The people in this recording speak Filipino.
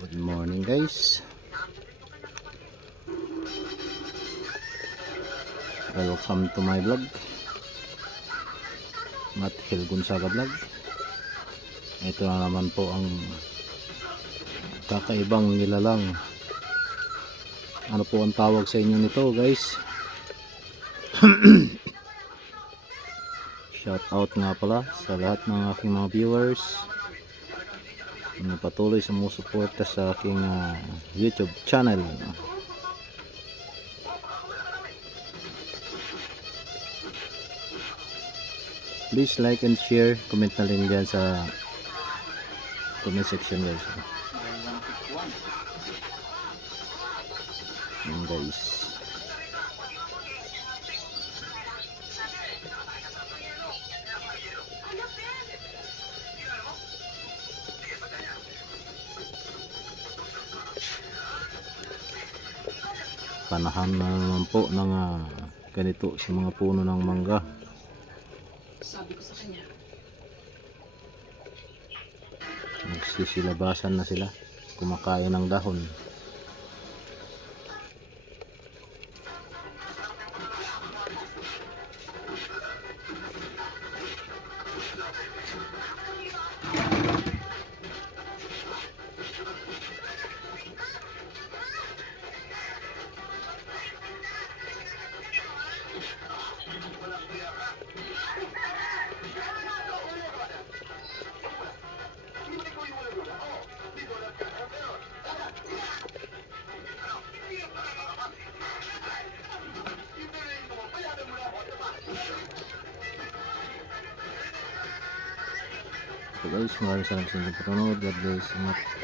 Good morning guys. Welcome to my vlog. Matt Hill Gonzaga vlog. Ito na naman po ang kakaibang nilalang. Ano po ang tawag sa inyo nito guys? Shout out nga pala sa lahat ng aking mga viewers na patuloy sumusuporta sa aking YouTube channel. Please like and share, comment na rin dyan sa comment section guys. Yan guys. Panahan na naman po ng ganito sa mga puno ng mangga. Sabi ko sa kanya. Nagsisilabasan na sila, kumakain ng dahon. So guys, maraming salamat sa inyong panonood. God bless. Ingat.